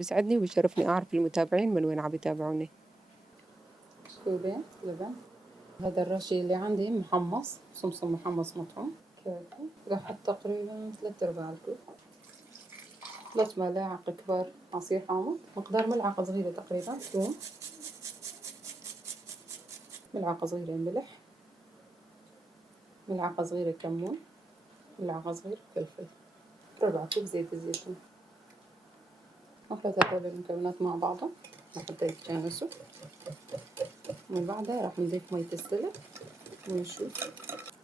بيسعدني وبيشرفني أعرف المتابعين من وين عم يتابعوني. كوبين لبن. هذا الرشي اللي عندي محمص، سمسم محمص مطعوم كافي. راح تقريبا 3/4 الكوب. 3 ملاعق كبار عصير حامض، مقدار ملعقة صغيرة تقريبا ثوم، ملعقة صغيرة ملح، ملعقة صغيرة كمون، ملعقة صغيرة فلفل، ربع كوب زيت الزيتون. نخلط هذول المكونات مع بعضها لحتى يتجانسوا. من بعدها راح نضيف مية السلق ونشوف.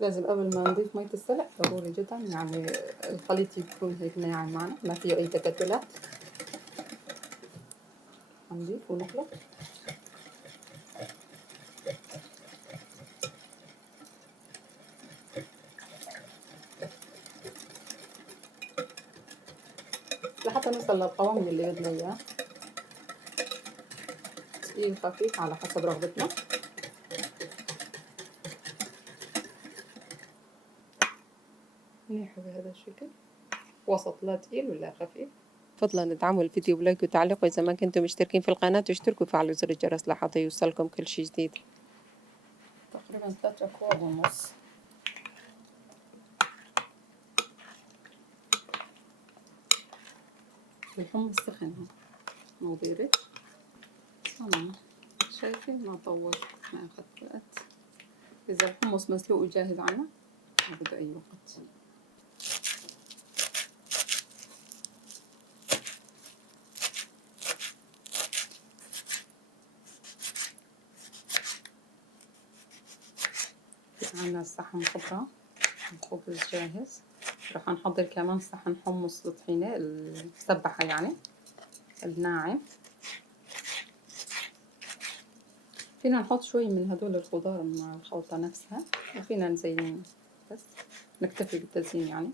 لازم قبل ما نضيف مية السلق ضروري جدا يعني الخليط يكون هيك ناعم معنا، ما فيه أي تكتلات. هنضيف ونخلط. لحتى نوصل للقوام اللي بدنا إياه، تقيل خفيف على حسب رغبتنا. منيح بهذا الشكل، وسط لا تقيل ولا خفيف. فضلا ادعموا الفيديو بلايك وتعليق، وإذا ما كنتم مشتركين في القناة اشتركوا وفعلوا زر الجرس لحتى يوصلكم كل شي جديد. تقريبا 3 أكواب ونص. الحمص سخن هون مضيري. تمام، شايفين ما طول، ما أخذ وقت. إذا الحمص مسلوق وجاهز عنا ما بده أي وقت. عنا الصحن خضرة، الخبز جاهز. راح نحضر كمان صحن حمص طحينة المسبحة يعني الناعم. فينا نحط شوي من هدول الخضار مع الخلطة نفسها، وفينا نزين بس نكتفي بالتزيين يعني.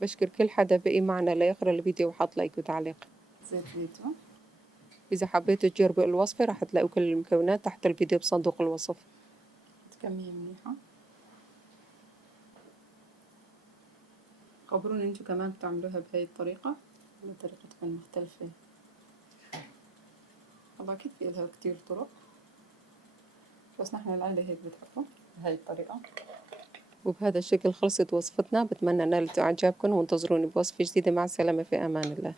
بشكر كل حدا بقي معنا ليقرأ الفيديو وحط لايك وتعليق. زيت زيتون. إذا حبيتوا تجربوا الوصفة راح تلاقوا كل المكونات تحت الفيديو بصندوق الوصف. كمية منيحة. خبروني انتو كمان بتعملوها بهاي الطريقة ولا طريقة تكون مختلفة؟ طبعا أكيد في لها كتير طرق، بس نحن العيلة هيك بتحبه بهاي الطريقة. وبهذا الشكل خلصت وصفتنا، بتمنى نالت إعجابكم وانتظروني بوصفة جديدة. مع السلامة، في أمان الله.